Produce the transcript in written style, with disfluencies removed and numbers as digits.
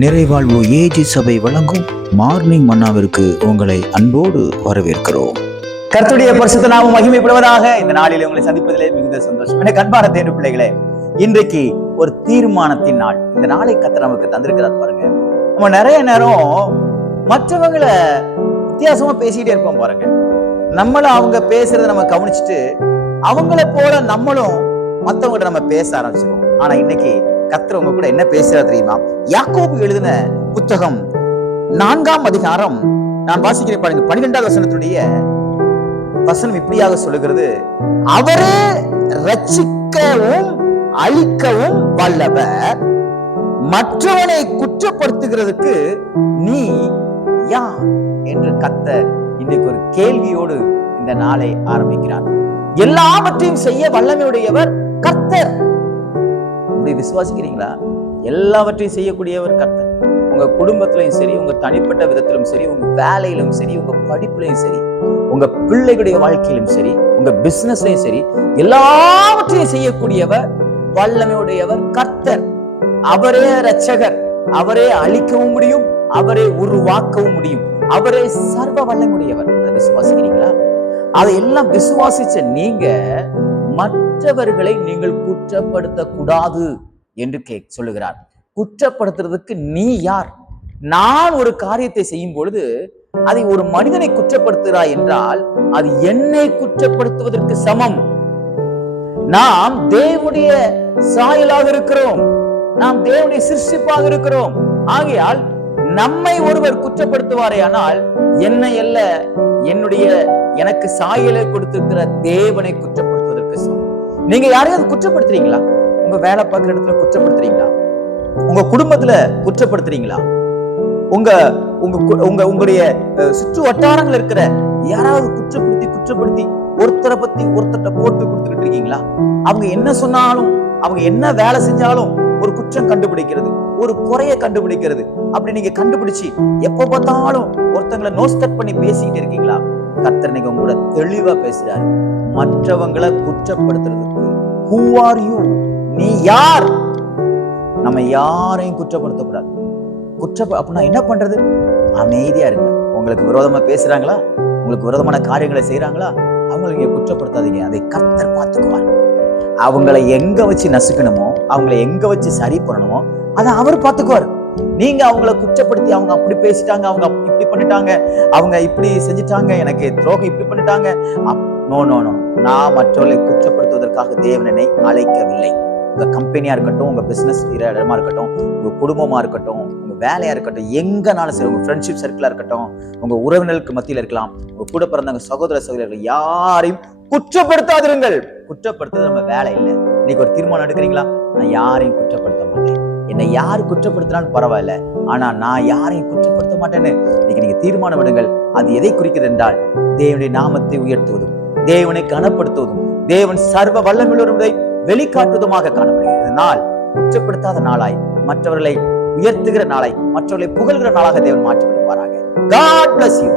நிறைவாழ்வு AG சபை வழங்கும் morning மன்னாவிற்கு உங்களை அன்போடு வரவேற்கிறோம். கர்த்தருடைய பரிசுத்த நாமம் மகிமைப்படுவதாக. இந்த நாளில் உங்களை சந்திப்பதிலே மிகுந்த சந்தோஷம். எனக்கு அன்பான தேவ பிள்ளைகளே, இன்றைக்கு ஒரு தீர்மானத்தின் நாள். இந்த நாளை கர்த்தர் நமக்கு தந்திருக்கிறார் பாருங்க. நம்ம நிறைய நேரம் மற்றவங்களை வித்தியாசமா பேசிக்கிட்டே இருப்போம் பாருங்க. நம்மளும் அவங்க பேசுறதை நம்ம கவனிச்சுட்டு அவங்கள போல நம்மளும் மற்றவங்கள்ட்ட நம்ம பேச ஆரம்பிச்சிருவோம். ஆனா இன்னைக்கு கர்த்தர் உங்க கூட என்ன பேசுறாரு தெரியுமா? யாக்கோபு எழுதின புத்தகம் 4ஆம் அதிகாரம் நான் வாசிக்கிறேன் பாருங்க. 12வது வசனத்துடைய வசனம் இப்படியாக சொல்லுகிறது: அவரே ரட்சிக்கவும் அழிக்கவும் வல்லவர், மற்றவனை குற்றப்படுத்துகிறதுக்கு நீ யார் என்று கர்த்தர் இன்றைக்கு ஒரு கேள்வியோடு இந்த நாளை ஆரம்பிக்கிறார். எல்லாவற்றையும் செய்ய வல்லமையுடையவர் கர்த்தர். விசுவாசிக்கிறீங்களா? எல்லாவற்றையும் செய்யக்கூடியவர் கர்த்தர். உங்க குடும்பத்திலையும் சரி, உங்க தனிப்பட்ட விதத்திலும் சரி, உங்க வேலையிலும் சரி, உங்க படிப்புலையும் சரி, உங்க பிள்ளைகளுடைய வாழ்க்கையிலும் சரி, உங்க பிசினஸ்லயும் சரி, எல்லாவற்றையும் செய்யக்கூடியவர் வல்லமையுடையவர் கர்த்தர். அவரே இரட்சகர். அவரே அழிக்கவும் முடியும், அவரே உருவாக்கவும் முடியும். அவரே சர்வ வல்லமையுடையவர். அதை விசுவாசிக்கிறீங்களா? அதையெல்லாம் விசுவாசிச்ச நீங்க மற்றவர்களை நீங்கள் குற்றப்படுத்த கூடாது என்று சொல்லுகிறார். குற்றப்படுத்துறதுக்கு நீ யார்? நான் ஒரு காரியத்தை செய்யும் பொழுது அதை ஒரு மனிதனை குற்றப்படுத்துகிறாய் என்றால் அது என்னை குற்றப்படுத்துவதற்கு சமம். நாம் தேவனுடைய சாயலாக இருக்கிறோம், நாம் தேவனுடைய சிருஷ்டிப்பாக இருக்கிறோம். ஆகையால் நம்மை ஒருவர் குற்றப்படுத்துவாரே ஆனால் என்னை அல்ல, என்னுடைய எனக்கு சாயலை கொடுத்திருக்கிற தேவனை குற்றப்படுத்துவதற்கு சமம். நீங்க யாரையாவது குற்றப்படுத்துறீங்களா? உங்க வேலை பார்க்குற இடத்துல குற்றப்படுத்துறீங்களா? உங்க குடும்பத்துல குற்றப்படுத்துறீங்களா? உங்களுடைய சுற்று வட்டாரங்கள் இருக்கிற யாராவது குற்றப்படுத்தி ஒருத்தரை பத்தி ஒருத்தட்ட போட்டு கொடுத்துக்கிட்டு இருக்கீங்களா? அவங்க என்ன சொன்னாலும், அவங்க என்ன வேலை செஞ்சாலும் ஒரு குற்றம் கண்டுபிடிக்கிறது, ஒரு குறைய கண்டுபிடிக்கிறது. அப்படி நீங்க கண்டுபிடிச்சு எப்ப பார்த்தாலும் ஒருத்தங்களை நோஸ் கட் பண்ணி பேசிக்கிட்டு இருக்கீங்களா? கர்த்தர் நீங்க உங்களோட தெளிவா பேசுறாரு. மற்றவங்களை குற்றப்படுத்துறதுக்கு who are you? நீ யார்? நம்ம யாரையும் குற்றப்படுத்தக்கூடாது. அப்படின்னா என்ன பண்றது? அமைதியா இருங்க. உங்களுக்கு விரோதமா பேசுறாங்களா, உங்களுக்கு விரோதமான காரியங்களை செய்யறாங்களா, அவங்களை நீங்க குற்றப்படுத்தாதீங்க. அதை கர்த்தர் பார்த்துக்குவார். அவங்களை எங்க வச்சு நசுக்கணுமோ, அவங்களை எங்க வச்சு சரி பண்ணணுமோ அதை அவர் பார்த்துக்குவார். நீங்க அவங்கள குற்றப்படுத்தி அவங்க அப்படி பேசிட்டாங்க, அவங்க இப்படி பண்ணிட்டாங்க, அவங்க இப்படி செஞ்சுட்டாங்க, எனக்கு துரோகம் இப்படி பண்ணிட்டாங்க, நோ நோ நோ. நான் மற்றவர்களை குற்றப்படுத்துவதற்காக தேவனை அழைக்கவில்லை. உங்க கம்பெனியா இருக்கட்டும், உங்க பிசினஸ் இடமா இருக்கட்டும், உங்க குடும்பமா இருக்கட்டும், உங்க வேலையா இருக்கட்டும், எங்கனாலும் சரி, உங்க ஃப்ரெண்ட்ஷிப் சர்க்கிளா இருக்கட்டும், உங்க உறவினருக்கு மத்தியில இருக்கலாம், உங்க கூட பிறந்தவங்க சகோதர சகோதரர்கள் யாரையும் குற்றப்படுத்தாதிருங்கள். குற்றப்படுத்துறது நம்ம வேலை இல்லை. இன்னைக்கு ஒரு தீர்மானம் எடுக்கிறீங்களா? நான் யாரையும் குற்றப்படுத்த மாட்டேன். என்னை யாரு குற்றப்படுத்தினாலும் பரவாயில்ல, ஆனா நான் யாரையும் குற்றப்படுத்த மாட்டேன்னு இன்னைக்கு நீங்க தீர்மானம் விடுங்கள். அது எதை குறிக்கிறது என்றால் தேவனுடைய நாமத்தை உயர்த்துவதும், தேவனை கனப்படுத்துவதும், தேவன் சர்வ வல்லமையுள்ளவரை வெளிக்காட்டுவதுமாக காணப்படுகிறது. நாள் குற்றப்படுத்தாத நாளாய், மற்றவர்களை உயர்த்துகிற நாளாய், மற்றவர்களை புகழ்கிற நாளாக தேவன் மாற்றி விடுவாராக. God bless you.